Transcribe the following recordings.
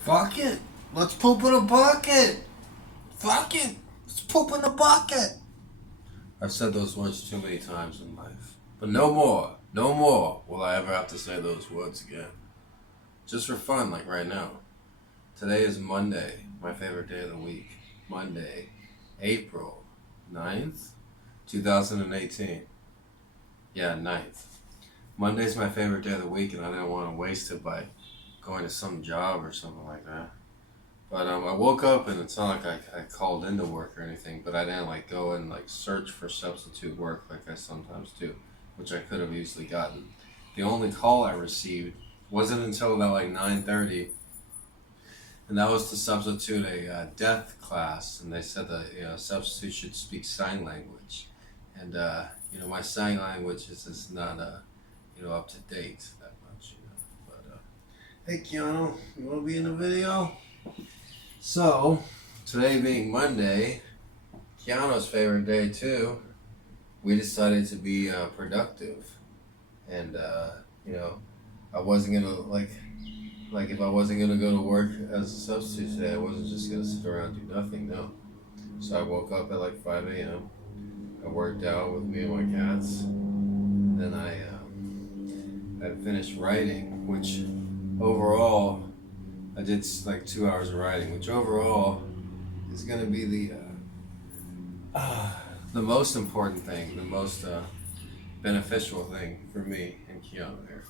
Fuck it. Let's poop in a bucket. Fuck it. Let's poop in a bucket. I've said those words too many times in life. But no more, no more will I ever have to say those words again. Just for fun, like right now. Today is Monday, my favorite day of the week. Monday, April 9th, 2018. Yeah, 9th. Monday's my favorite day of the week, and I didn't want to waste it by going to some job or something like that. But I woke up and it's not like I called into work or anything, but I didn't go and search for substitute work like I sometimes do, which I could have easily gotten. The only call I received wasn't until about 9:30, and that was to substitute a deaf class, and they said that substitute should speak sign language, and my sign language is just not up to date that much, But hey, Keanu, you want to be in the video? So, today being Monday, Keanu's favorite day too, we decided to be productive. And, I wasn't going to, if I wasn't going to go to work as a substitute today, I wasn't just going to sit around and do nothing, no. So I woke up at 5 a.m. I worked out with me and my cats. And then I finished writing, which overall, I did 2 hours of writing, which overall is going to be the most important thing, the most beneficial thing for me and Keanu here,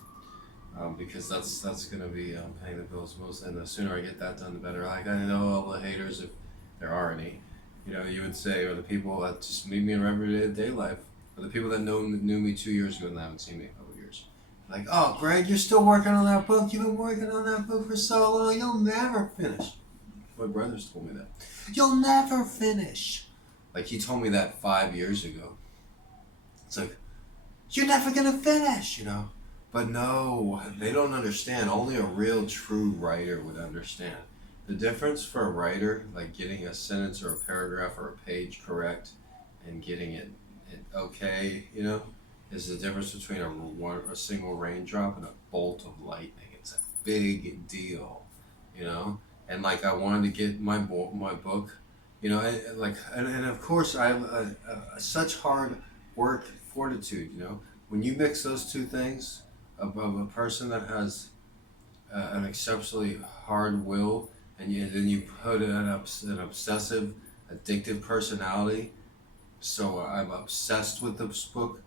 because that's going to be paying the bills most. And the sooner I get that done, the better. I know all the haters, if there are any, you would say, or the people that just meet me in everyday life, or the people that knew me 2 years ago and haven't seen me in a couple years. Like, oh, Greg, you're still working on that book? You've been working on that book for so long, you'll never finish. My brothers told me that. You'll never finish. He told me that 5 years ago. It's like, you're never going to finish, But no, they don't understand. Only a real, true writer would understand. The difference for a writer, getting a sentence or a paragraph or a page correct and getting it okay, is the difference between a single raindrop and a bolt of lightning. It's a big deal, And I wanted to get my book, and of course I have such hard work fortitude, When you mix those two things of a person that has an exceptionally hard will, and then you put an obsessive, addictive personality. So I'm obsessed with this book,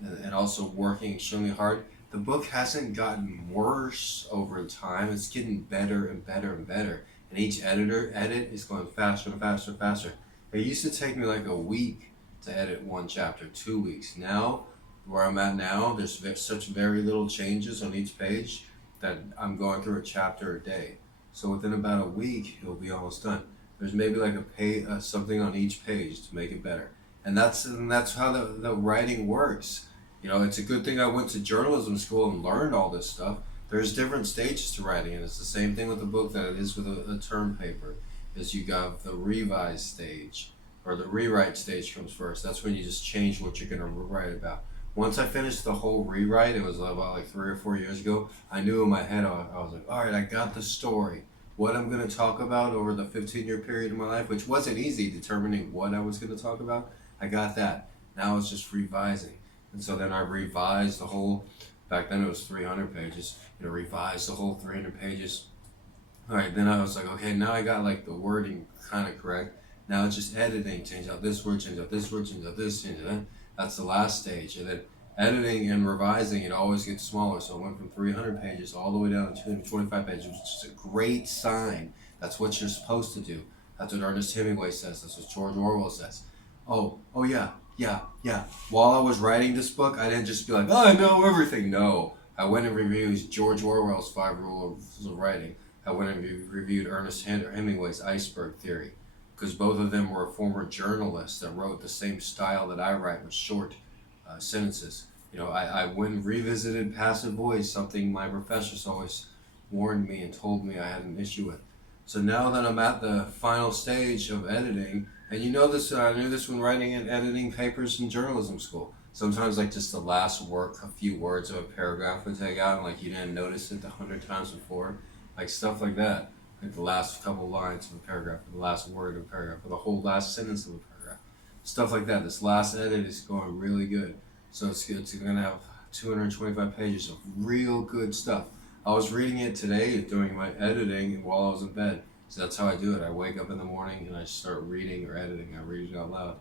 and also working extremely hard. The book hasn't gotten worse over time. It's getting better and better and better. And each edit is going faster and faster and faster. It used to take me a week to edit one chapter, 2 weeks. Now, where I'm at now, there's such very little changes on each page that I'm going through a chapter a day. So within about a week, it'll be almost done. There's maybe something on each page to make it better. And that's how the writing works. It's a good thing I went to journalism school and learned all this stuff. There's different stages to writing, and it's the same thing with a book that it is with a term paper. Is you got the revise stage, or the rewrite stage comes first. That's when you just change what you're going to write about. Once I finished the whole rewrite, it was about 3 or 4 years ago, I knew in my head, I was like, all right, I got the story. What I'm going to talk about over the 15-year period of my life, which wasn't easy, determining what I was going to talk about, I got that. Now it's just revising. And so then I revised the whole, back then it was 300 pages, revised the whole 300 pages. All right, then I was like, okay, now I got the wording kind of correct. Now it's just editing, change out this word, change out this word, change out this, change out that. That's the last stage. And then editing and revising, it always gets smaller. So it went from 300 pages all the way down to 225 pages, which is a great sign. That's what you're supposed to do. That's what Ernest Hemingway says. That's what George Orwell says. Oh yeah. While I was writing this book, I didn't just be like, oh, I know everything. No. I went and reviewed George Orwell's 5 Rules of Writing. I went and reviewed Ernest Hemingway's Iceberg Theory, because both of them were former journalists that wrote the same style that I write, with short sentences. I went and revisited Passive Voice, something my professors always warned me and told me I had an issue with. So now that I'm at the final stage of editing, and this, I knew this when writing and editing papers in journalism school. Sometimes just the last a few words of a paragraph would take out, and you didn't notice it 100 times before, stuff like that. like the last couple lines of a paragraph, or the last word of a paragraph, or the whole last sentence of a paragraph, stuff like that. This last edit is going really good, so it's gonna have 225 pages of real good stuff. I was reading it today doing my editing while I was in bed. So that's how I do it. I wake up in the morning and I start reading or editing. I read it out loud.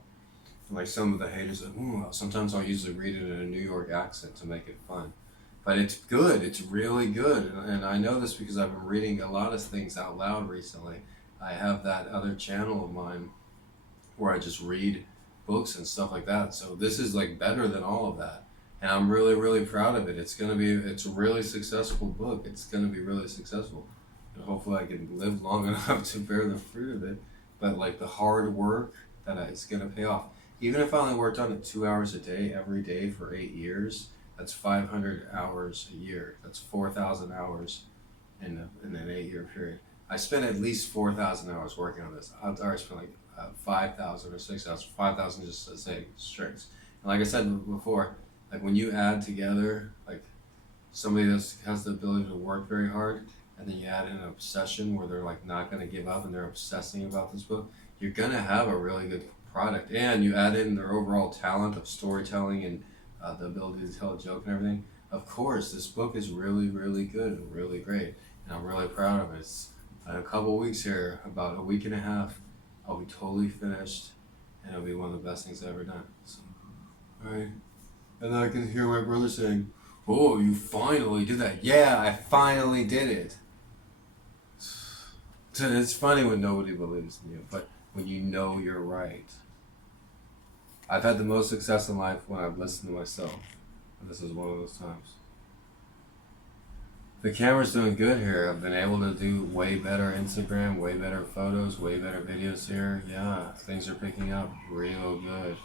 And like some of the haters, like, sometimes I'll usually read it in a New York accent to make it fun. But it's good. It's really good. And I know this because I've been reading a lot of things out loud recently. I have that other channel of mine where I just read books and stuff like that. So this is like better than all of that. And I'm really, really proud of it. It's a really successful book. It's gonna be really successful. And hopefully I can live long enough to bear the fruit of it. But like the hard work it's gonna pay off. Even if I only worked on it 2 hours a day, every day for 8 years, that's 500 hours a year. That's 4,000 hours in an 8 year period. I spent at least 4,000 hours working on this. I've already spent like 5,000 or 6,000, 5,000 just to say strings. And like I said before, like when you add together like somebody that has the ability to work very hard, and then you add in an obsession where they're like not going to give up and they're obsessing about this book, you're going to have a really good product. And you add in their overall talent of storytelling and the ability to tell a joke and everything. Of course, this book is really, really good and really great, and I'm really proud of it. It's in a couple weeks here, about a week and a half, I'll be totally finished, and it'll be one of the best things I've ever done. So, all right. And then I can hear my brother saying, "Oh, you finally did that." Yeah, I finally did it. So it's funny when nobody believes in you, but when you know you're right. I've had the most success in life when I've listened to myself. And this is one of those times. The camera's doing good here. I've been able to do way better Instagram, way better photos, way better videos here. Yeah, things are picking up real good.